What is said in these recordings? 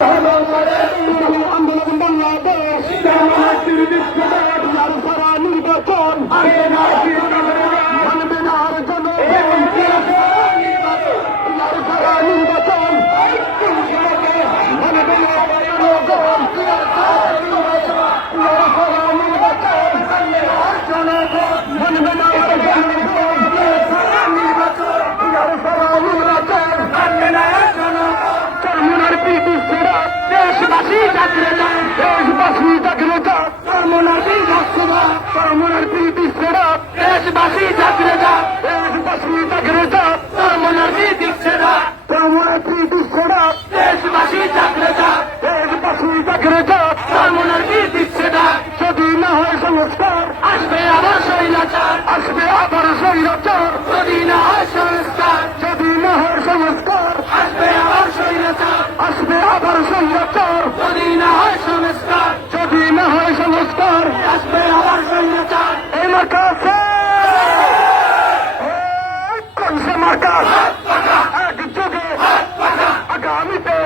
আন্দোলন বাংলাদেশ নির্বাচন মানবে না আর জনগণ নির্বাচন মানবে না জনগণ মানবে না আর চরমোনার প্রীতি সেরা দেশবাসী জাগরে যা দেশবাসী জাগরে যা চরমোনার চরমোনার প্রীতি সেরা দেশবাসী জাগরে যা দেশবাসী জাগরে যা চরমোনার প্রীতি সেরা চরমোনার প্রীতি সেরা দেশবাসী জাগরে যা দেশবাসী জাগরে যা চরমোনার প্রীতি সেরা যদি না হয় সংস্কার আসবে আবার স্বৈরাচার আসবে আবার স্বৈরাচার যদি না হয় সংস্কার যদি না হয় সংস্কার আসবে আবার স্বৈরাচার আসবে আবার স্বৈরাচার যদি না হয় সংস্কার যদি না হয় সংস্কার আসবে আবার স্বৈরাচার এই মার্কা আছে কোন সে মার্কা এক যুগে আগামীতে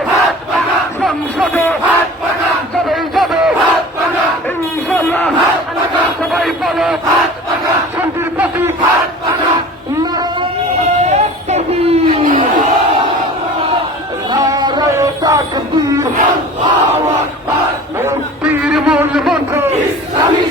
সংসদে যাবেই যাবে ইনশাল্লাহ সবাই বলে শান্তির প্রতীক মুক্তির মূল মন্ত্র ইসলামী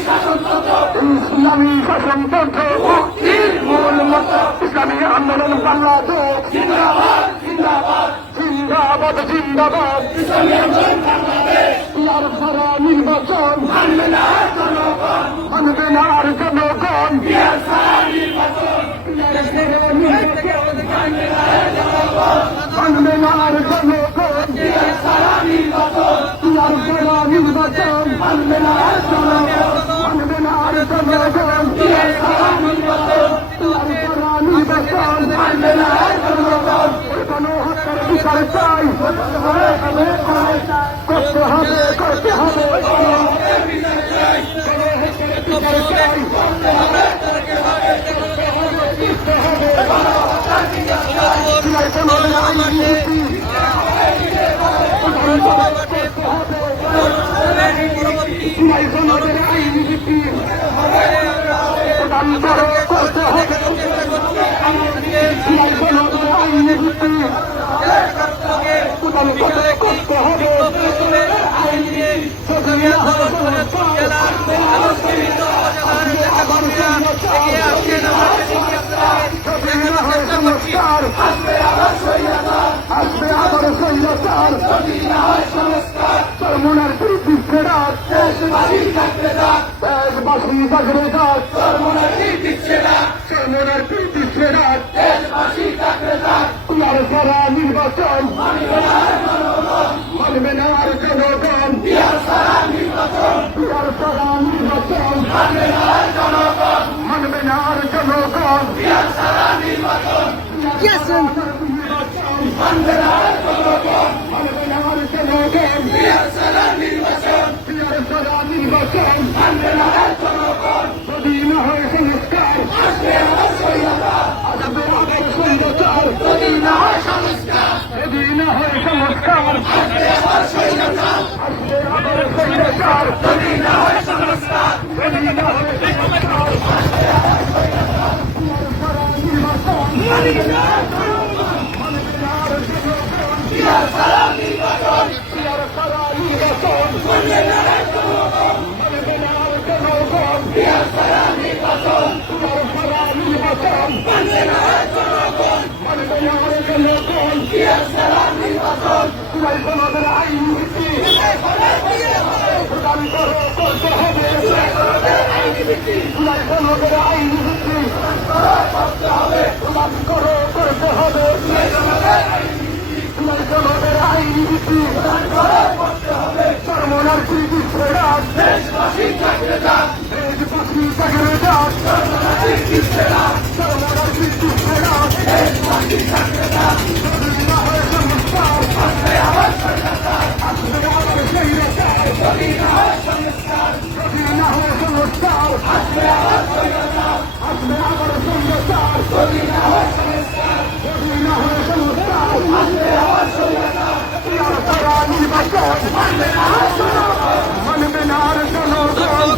শাসনতন্ত্র মুক্তির মূল মন্ত্র ইসলামী আন্দোলন বাংলাদেশ জিন্দাবাদ জিন্দাবাদ জিন্দাবাদ জিন্দাবাদ ইসলামী আন্দোলন বাংলাদেশ ইয়ার সারা নির্বাচন মানবে না জনগণ মানবে না আর জনগণ ইয়ার সারা নির্বাচন ইয়ার সারা নির্বাচন মানবে না জনগণ মানবে না আর জনগণ ইয়ার সারা নির্বাচন ইয়ার সারা নির্বাচন মানবে না আর জনগণ মানবে না আর জনগণ ইয়ার সারা নির্বাচন ইয়ার সারা নির্বাচন মানবে না আর জনগণ গণহত্যার বিচার চাই করতে হবে করতে হবে গণহত্যার বিচার চাই বিচার চাই করতে হবে আসবে আবার স্বৈরাচার চরমোনার প্রীতি সেরা দেশবাসী জাগরে যাক দেশবাসী জাগরে যাক চরমোনার প্রীতি সেরা চরমোনার প্রীতি সেরা দেশবাসী জাগরে যাক ইয়ার সারা নির্বাচন মানবে না আর জনগণ ইয়ার সারা নির্বাচন ইয়ার সারা নির্বাচন মানবে না আর জনগণ মানবে না আর জনগণ ইয়ার সারা নির্বাচন মানবে না আর জনগণ মানবে না আর জনগণ ইয়ার সারা নির্বাচন ইয়ার সারা নির্বাচন মানবে না আর জনগণ যদি না হয় সংস্কার আসবে আবার স্বৈরাচার আসবে আবার স্বৈরাচার যদি না হয় সংস্কার যদি না হয় সংস্কার আসবে আবার স্বৈরাচার আসবে আবার স্বৈরাচার যদি না হয় সংস্কার যদি না হয় সংস্কার আসবে আবার স্বৈরাচার ইয়ার সারা নির্বাচন মানবে না আর জনগণ মানবে না আর জনগণ ইয়ার সারা নির্বাচন ইয়ার সারা নির্বাচন মানবে না আর জনগণ মানবে না আর জনগণ ইয়ার সারা নির্বাচন ইয়ার সারা নির্বাচন মানবে না আর জনগণ মানবে না আর জনগণ ইয়ার সারা নির্বাচন সবাই সমাজের আইন নীতি প্রদান করো করতে হবে সবাই সমাজের আইন নীতি করতে হবে প্রদান করো করতে হবে জনগণের আইন নীতি চরমোনার প্রীতি সেরা দেশবাসী জাগরে যাক দেশবাসী জাগরে যাক চরমোনার প্রীতি সেরা চরমোনার প্রীতি সেরা দেশবাসী জাগরে যাক যদি না হয় সংস্কার আসবে আবার স্বৈরাচার আসবে আবার স্বৈরাচার যদি না হয় সংস্কার যদি না হয় সংস্কার আসবে আবার স্বৈরাচার আসবে আবার স্বৈরাচার যদি না হয় সংস্কার যদি না হয় সংস্কার আসবে আবার স্বৈরাচার ইয়ার সারা নির্বাচন মানবে না আর জনগণ মানবে না আর জনগণ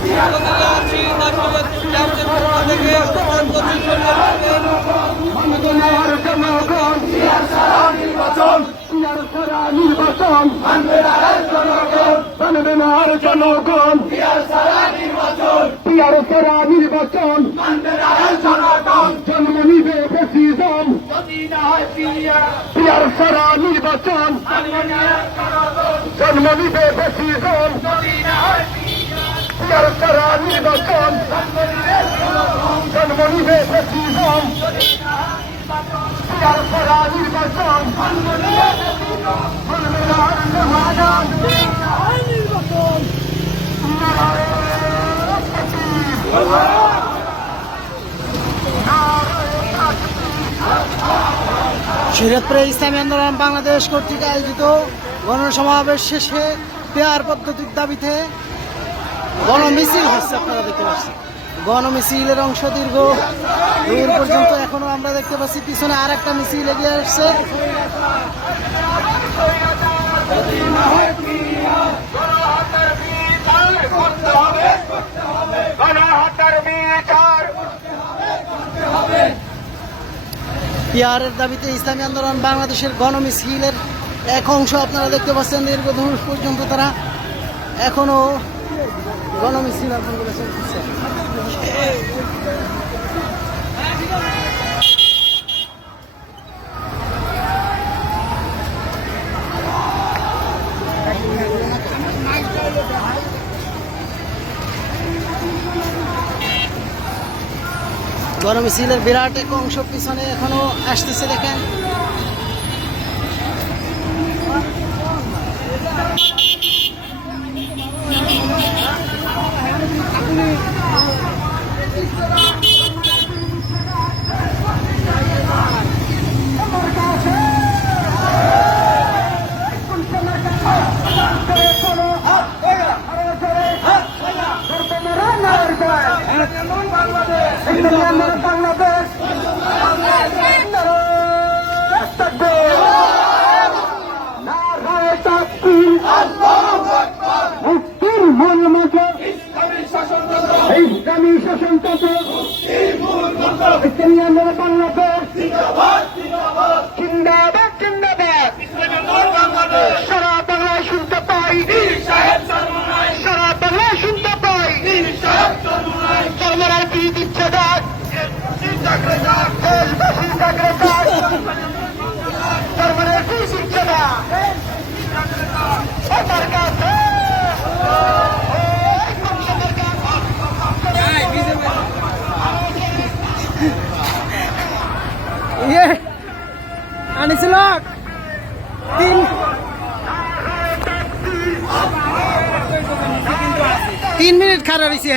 নির্বাচন মানবে না আর জনগণ পিয়ার সারা নির্বাচন জন্ম নিবে ফ্যাসিজম পিয়ার সারা নির্বাচন জন্ম নিবে ফ্যাসিজম পিয়ার সারা নির্বাচন জন্ম নিবে ফ্যাসিজম পিয়ার সারা নির্বাচন মানবে না আর জনগণ শরীয়তপুরে ইসলামী আন্দোলন বাংলাদেশ কর্তৃক আয়োজিত গণসমাবেশ শেষে পেয়ার পদ্ধতির দাবিতে গণমিছিল হচ্ছে। আপনারা দেখতে পাচ্ছেন গণমিছিলের অংশ দীর্ঘ দূর পর্যন্ত এখনো আমরা দেখতে পাচ্ছি। পিছনে আর একটা মিছিল এগিয়ে আসছে। পিয়ারের দাবিতে ইসলামী আন্দোলন বাংলাদেশের গণমিছিলের এক অংশ আপনারা দেখতে পাচ্ছেন। দীর্ঘ দূর পর্যন্ত তারা এখনো গণমিছিল চলতেছে। গণমিছিলের বিরাট এক অংশ পিছনে এখনো আসতেছে দেখেন। বাংলাদেশ মুক্তির মূল মন্ত্র ইসলামী শাসনতন্ত্র ইসলামী আন্দোলন বাংলাদেশ জিন্দাবাদ জিন্দাবাদ সারা বাংলায় শুনতে পাই সারা বাংলায় শুনতে পাই চর্মরায় কি দিচ্ছে ডাক দেশবাসী জাগরে ডাক চর্মরায় কি দিচ্ছে ডাক সরকার কাছে আনিছিল 3 মিনিট খারাপ হয়েছে।